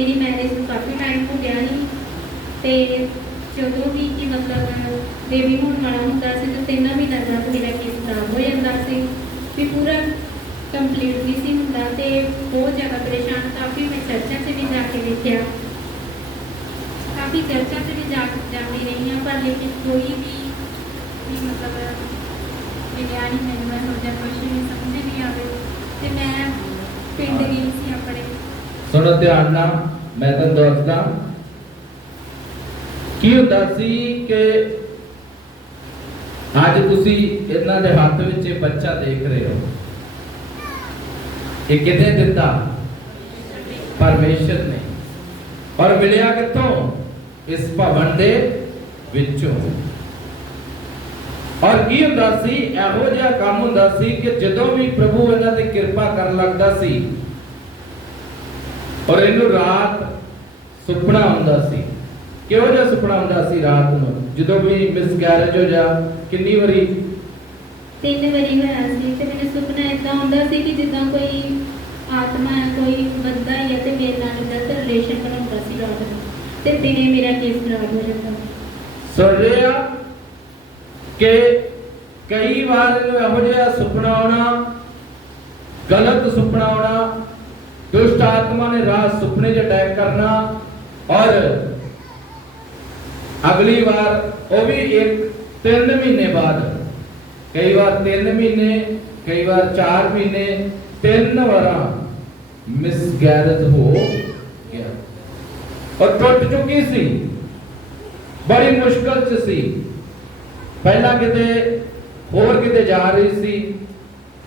ਮੇਰੀ ਮੈਰਿਜ ਨੂੰ ਕਾਫੀ ਟਾਈਮ ਹੋ ਗਿਆ ਸੀ ਤੇ ਜਦੋਂ ਵੀ ਕਿ ਮਤਲਬ ਬੇਬੀ ਹੋਣ ਵਾਲਾ ਹੁੰਦਾ ਸੀ ਤੇ ਤਿੰਨ ਮਹੀਨਿਆਂ ਤੱਕ ਮੇਰਾ ਕੇਸ ਖਰਾਬ ਹੋ ਜਾਂਦਾ ਸੀ। ਵੀ ਪੂਰਾ ਕੰਪਲੀਟ ਨਹੀਂ ਸੀ ਹੁੰਦਾ ਤੇ ਬਹੁਤ ਜ਼ਿਆਦਾ ਪਰੇਸ਼ਾਨ ਕਾਫੀ ਮੈਂ ਚਰਚਾ 'ਚ ਵੀ ਜਾ ਕੇ ਵੇਖਿਆ। ਕਾਫੀ ਚਰਚਾ 'ਚ ਵੀ ਜਾ ਜਾਂਦੀ ਰਹੀ ਹਾਂ ਪਰ ਲੇਕਿਨ ਕੋਈ ਵੀ ਵੀ ਮਤਲਬ ਨਹੀਂ ਮੈਨੂੰ ਇਹੋ ਜਿਹਾ ਕੁਛ ਵੀ ਸਮਝ ਨਹੀਂ ਆਵੇ। ਤੇ ਮੈਂ ਪਿੰਡ ਗਈ ਸੀ ਆਪਣੇ। ਸੁਣੋ ਧਿਆਨ ਨਾਲ ਮੈਂ ਤੁਹਾਨੂੰ ਦੱਸਦਾ। ਕੀ ਹੁੰਦਾ ਸੀ ਕਿ ਅੱਜ ਤੁਸੀਂ ਇਹਨਾਂ ਦੇ ਹੱਥ ਵਿੱਚ ਇਹ ਬੱਚਾ ਦੇਖ ਰਹੇ ਹੋ? ਇਹ ਕਿਹਨੇ ਦਿੱਤਾ? ਪਰਮੇਸ਼ਰ ਨੇ। ਔਰ ਮਿਲਿਆ ਕਿੱਥੋਂ? ਇਸ ਭਵਨ ਦੇ ਵਿੱਚੋਂ। ਔਰ ਕੀ ਹੁੰਦਾ ਸੀ? ਇਹੋ ਜਿਹਾ ਕੰਮ ਹੁੰਦਾ ਸੀ ਕਿ ਜਦੋਂ ਵੀ ਪ੍ਰਭੂ ਇਹਨਾਂ ਤੇ ਕਿਰਪਾ ਕਰਨ ਲੱਗਦਾ ਸੀ ਔਰ ਇਹਨੂੰ ਰਾਤ ਸੁਪਨਾ ਆਉਂਦਾ ਸੀ। ਕਿਹੋ ਜਿਹਾ ਸੁਪਨਾ ਆਉਂਦਾ ਸੀ ਰਾਤ ਨੂੰ? ਜਦੋਂ ਵੀ ਮਿਸਕੈਰੇਜ ਹੋ ਜਾ ਕਿੰਨੀ ਵਾਰੀ? ਤਿੰਨ ਵਾਰੀ ਹੋਇਆ ਸੀ ਤੇ ਮੈਨੂੰ ਸੁਪਨਾ ਇਦਾਂ ਆਉਂਦਾ ਸੀ ਕਿ ਜਿੱਦਾਂ ਕੋਈ ਆਤਮਾ ਹੈ ਕੋਈ ਬੰਦਾ ਹੀ ਤੇ ਮੇਰੇ ਨਾਲ ਗਲਤ ਰਿਲੇਸ਼ਨ ਬਣਾਉਂਦਾ ਸੀ ਰਾਤ ਨੂੰ। ਤੇ ਦਿਨੇ ਮੇਰਾ ਕੇਸ ਖਰਾਬ ਹੋ ਜਾਂਦਾ। ਸੁਣ ਰਹੇ? ਆ ਕਿ ਕਈ ਵਾਰ ਇਹਨੂੰ ਇਹੋ ਜਿਹਾ ਸੁਪਨਾ ਆਉਣਾ ਗਲਤ ਸੁਪਨਾ ਆਉਣਾ ਦੁਸ਼ਟ ਆਤਮਾ ਨੇ ਰਾਤ ਸੁਪਨੇ 'ਚ ਅਟੈਕ ਕਰਨਾ ਔਰ ਅਗਲੀ ਵਾਰ ਉਹ ਵੀ ਇੱਕ 3 ਮਹੀਨੇ ਬਾਅਦ, ਕਈ ਵਾਰ 3 ਮਹੀਨੇ, ਕਈ ਵਾਰ 4 ਮਹੀਨੇ, ਤਿੰਨ ਵਾਰਾਂ ਮਿਸਗੈਰਜ ਹੋ ਗਿਆ। ਔਰ ਟੁੱਟ ਚੁੱਕੀ ਸੀ। ਬੜੀ ਮੁਸ਼ਕਲ ਚ ਸੀ। ਪਹਿਲਾਂ ਕਿਤੇ ਹੋਰ ਕਿਤੇ ਜਾ ਰਹੀ ਸੀ।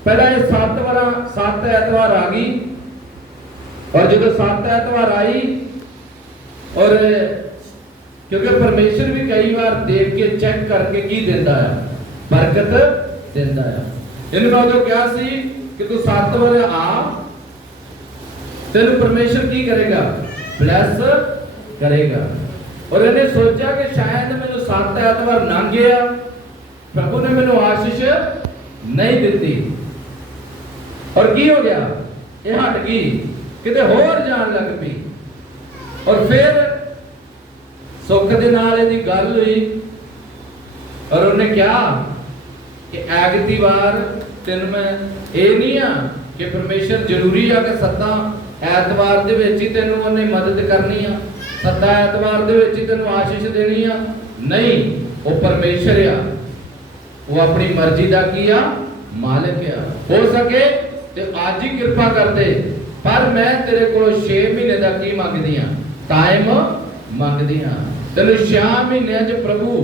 ਪਹਿਲਾਂ ਇਹ ਸੱਤ ਵਾਰਾਂ, ਸੱਤ ਐਤਵਾਰ ਆ ਗਈ। ਔਰ ਜਦੋਂ ਸੱਤ ਐਤਵਾਰ ਆਈ, ਔਰ ਕਿਉਂਕਿ ਪਰਮੇਸ਼ਰ ਵੀ ਕਈ ਵਾਰ ਦੇਖ ਕੇ ਚੈੱਕ ਕਰਕੇ ਕੀ ਦਿੰਦਾ ਹੈ ਬਰਕਤ ਦਿੰਦਾ ਹੈ ਇਹਨੂੰ ਮੈਂ ਉਦੋਂ ਕਿਹਾ ਸੀ ਕਿ ਤੂੰ ਸੱਤ ਵਾਰ ਆ, ਤੈਨੂੰ ਪਰਮੇਸ਼ਰ ਕੀ ਕਰੇਗਾ? ਬਲੈਸ ਕਰੇਗਾ। ਔਰ ਇਹਨੇ ਸੋਚਿਆ ਕਿ ਸ਼ਾਇਦ ਮੈਨੂੰ ਸੱਤ ਐਤਵਾਰ ਲੰਘ ਗਿਆ, ਪ੍ਰਭੂ ਨੇ ਮੈਨੂੰ ਆਸ਼ੀਸ਼ ਨਹੀਂ ਦਿੱਤੀ। ਔਰ ਕੀ ਹੋ ਗਿਆ? ਇਹ ਹਟ ਗਈ। ਕਿਤੇ ਹੋਰ ਜਾਣ ਲੱਗ ਪਈ। ਔਰ ਫਿਰ ਸੁੱਖ ਦੇ ਨਾਲ ਇਹਦੀ ਗੱਲ ਹੋਈ। ਔਰ ਉਹਨੇ ਕਿਹਾ ਕਿ ਐਗਤੀ ਵਾਰ ਤੈਨੂੰ ਮੈਂ ਇਹ ਨਹੀਂ ਆ ਕਿ ਪਰਮੇਸ਼ਰ ਜ਼ਰੂਰੀ ਆ ਕਿ ਸੱਤਾ ਐਤਵਾਰ ਦੇ ਵਿੱਚ ਹੀ ਤੈਨੂੰ ਉਹਨੇ ਮਦਦ ਕਰਨੀ ਆ। ਸੱਤਾ ਐਤਵਾਰ ਦੇ ਵਿੱਚ ਹੀ ਤੈਨੂੰ ਆਸ਼ੀਸ਼ ਦੇਣੀ ਆ। ਨਹੀਂ, ਉਹ ਪਰਮੇਸ਼ਰ ਆ। ਉਹ ਆਪਣੀ ਮਰਜ਼ੀ ਦਾ ਕੀ ਆ? ਮਾਲਕ ਆ। ਹੋ ਸਕੇ ਤੇ ਅੱਜ ਹੀ ਕਿਰਪਾ ਕਰਦੇ। ਪਰ ਮੈਂ ਤੇਰੇ ਕੋਲੋਂ 6 ਮਹੀਨੇ ਦਾ ਕੀ ਮੰਗਦੀ ਆ ਟਾਈਮ ਮੰਗਦੀ ਆ ਤੈਨੂੰ 6 ਮਹੀਨਿਆਂ 'ਚ ਪ੍ਰਭੂ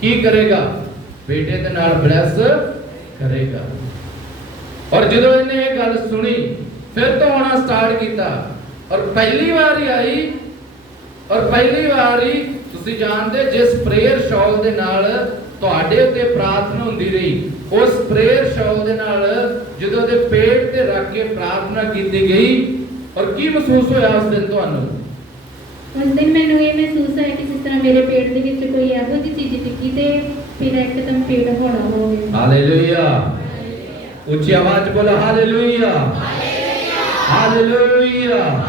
ਕੀ ਕਰੇਗਾ? ਬੇਟੇ ਦੇ ਨਾਲ ਬਲੈਸ ਕਰੇਗਾ। ਔਰ ਜਦੋਂ ਇਹਨੇ ਇਹ ਗੱਲ ਸੁਣੀ, ਫਿਰ ਤੋਂ ਆਉਣਾ ਸਟਾਰਟ ਕੀਤਾ। ਔਰ ਪਹਿਲੀ ਵਾਰ ਹੀ ਆਈ, ਔਰ ਪਹਿਲੀ ਵਾਰ ਹੀ ਤੁਸੀਂ ਜਾਣਦੇ ਜਿਸ ਪ੍ਰੇਅਰ ਸ਼ਾਲ ਦੇ ਨਾਲ ਤੁਹਾਡੇ ਉੱਤੇ ਪ੍ਰਾਰਥਨਾ ਹੁੰਦੀ ਰਹੀ। ਉਸ ਪ੍ਰੇਅਰ ਸ਼ਾਲ ਦੇ ਨਾਲ ਜਦੋਂ ਦੇ ਪੇਟ ਤੇ ਰੱਖ ਕੇ ਪ੍ਰਾਰਥਨਾ ਕੀਤੀ ਗਈ ਔਰ ਕੀ ਮਹਿਸੂਸ ਹੋਇਆ ਉਸ ਦਿਨ ਤੁਹਾਨੂੰ? ਉਸ ਦਿਨ ਮੈਨੂੰ ਇਹ ਮਹਿਸੂਸ ਹੋਇਆ ਕਿ ਜਿਸ ਤਰ੍ਹਾਂ ਮੇਰੇ ਪੇਟ ਦੇ ਵਿੱਚ ਕੋਈ ਇਹੋ ਜਿਹੀ ਚੀਜ਼ ਟਿੱਕੀ ਤੇ ਮੇਰਾ ਇੱਕਦਮ ਪੇਟ ਹੌਲਾ ਹੋ ਗਿਆ। ਹਾਲੇਲੂਇਆ। ਉੱਚੀ ਆਵਾਜ਼ ਬੋਲੋ ਹਾਲੇਲੂਇਆ। ਹਾਲੇਲੂਇਆ।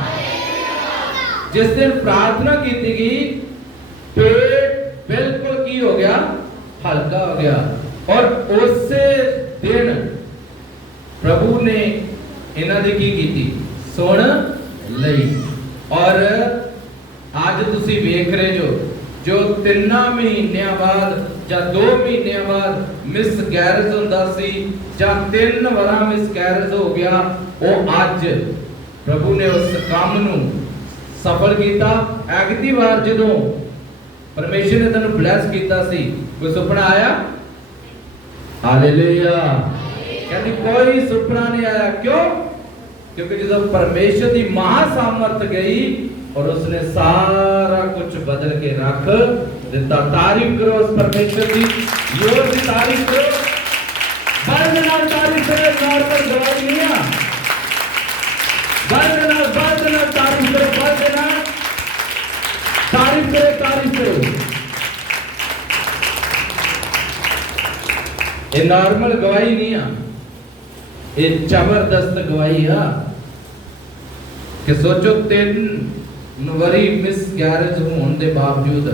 ਜਿਸ ਦਿਨ ਪ੍ਰਾਰਥਨਾ ਕੀਤੀ ਗਈ ਪੇਟ ਬਿਲਕੁਲ ਕੀ ਹੋ ਗਿਆ? ਹਲਕਾ ਹੋ ਗਿਆ। ਔਰ ਉਸੇ ਦਿਨ ਪ੍ਰਭੂ ਨੇ ਇਹਨਾਂ ਦੀ ਕੀ ਕੀਤੀ? ਸੁਣ ਲਈ। ਔਰ ਅੱਜ ਤੁਸੀਂ ਵੇਖ ਰਹੇ ਜੋ ਜੋ ਤਿੰਨਾਂ ਮਹੀਨਿਆਂ ਬਾਅਦ ਜਾਂ 2 ਮਹੀਨਿਆਂ ਬਾਅਦ ਮਿਸ ਗੈਰਜ਼ ਹੁੰਦਾ ਸੀ ਜਾਂ ਤਿੰਨ ਵਰਾਂ ਮਿਸ ਗੈਰਜ਼ ਹੋ ਗਿਆ, ਉਹ ਅੱਜ ਪ੍ਰਭੂ ਨੇ ਉਸ ਕੰਮ ਨੂੰ ਸਫਲ ਕੀਤਾ। ਅਗਲੀ ਵਾਰ ਜਦੋਂ ਪਰਮੇਸ਼ਰ ਨੇ ਤੈਨੂੰ ਬਲੈਸ ਕੀਤਾ ਸੀ। ਕੋਈ ਸੁਪਨਾ ਆਇਆ? ਹਾਲੇਲੂਇਆ ਕਹਿੰਦੀ ਕੋਈ ਸੁਪਨਾ ਨਹੀਂ ਆਇਆ। ਕਿਉਂ? ਕਿਉਂਕਿ ਜਦੋਂ ਪਰਮੇਸ਼ਰ ਦੀ ਮਹਾ ਸਾਮਰਥ ਗਈ ਔਰ ਉਸਨੇ ਸਾਰਾ ਕੁਝ ਬਦਲ ਕੇ ਰੱਖ ਦਿੱਤਾ। ਤਾਰੀਫ ਕਰੋ ਉਸ ਪਰਮੇਸ਼ਰ ਦੀ। ਯੋਰ ਦੀ ਤਾਰੀਫ ਕਰੋ। ਬਰਦ ਨਾਲ ਤਾਰੀਫ ਕਰੋ ਕਾਰ ਪਰ ਗਵਾਹੀ ਨਹੀਂ ਆ। ਬਰਦ ਨਾਲ ਬਰਦ ਨਾਲ ਤਾਰੀਫ ਕਰੋ। ਤਾਰੀਫ ਇਹ ਨਾਰਮਲ ਗਵਾਹੀ ਨਹੀਂ ਆ ਇਹ ਜ਼ਬਰਦਸਤ ਗਵਾਹੀ ਆ ਕਿ ਸੋਚੋ ਤਿੰਨ ਨਵਰੀ ਮਿਸ ਗੈਰੇਜ ਹੋਣ ਦੇ ਬਾਵਜੂਦ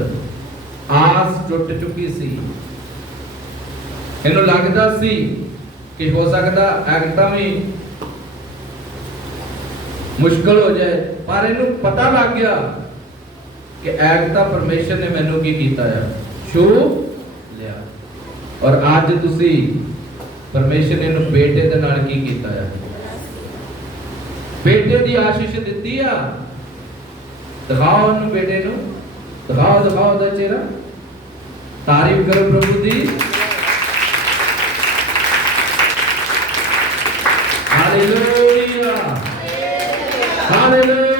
ਆਸ ਟੁੱਟ ਚੁੱਕੀ ਸੀ ਇਹਨੂੰ ਲੱਗਦਾ ਸੀ ਕਿ ਹੋ ਸਕਦਾ ਐਗਤਾ ਵੀ ਮੁਸ਼ਕਲ ਹੋ ਜਾਏ ਪਰ ਇਹਨੂੰ ਪਤਾ ਲੱਗ ਗਿਆ ਕਿ ਐਗਤਾ ਪਰਮੇਸ਼ਰ ਨੇ ਮੈਨੂੰ ਕੀ ਕੀਤਾ ਆ? ਛੂ ਲਿਆ। ਔਰ ਅੱਜ ਤੁਸੀਂ ਪਰਮੇਸ਼ਰ ਨੇ ਇਹਨੂੰ ਬੇਟੇ ਦੇ ਨਾਲ ਕੀ ਕੀਤਾ ਆ? ਬੇਟੇ ਦੀ ਆਸ਼ੀਸ਼ ਦਿੱਤੀ ਆ। ਦਿਖਾਓ ਉਹਨੂੰ ਬੇਟੇ ਨੂੰ। ਦਿਖਾਓ ਦਿਖਾਓ ਉਹਦਾ ਚਿਹਰਾ। ਤਾਰੀਫ ਕਰੋ ਪ੍ਰਭੂ ਦੀ। Hallelujah hallelujah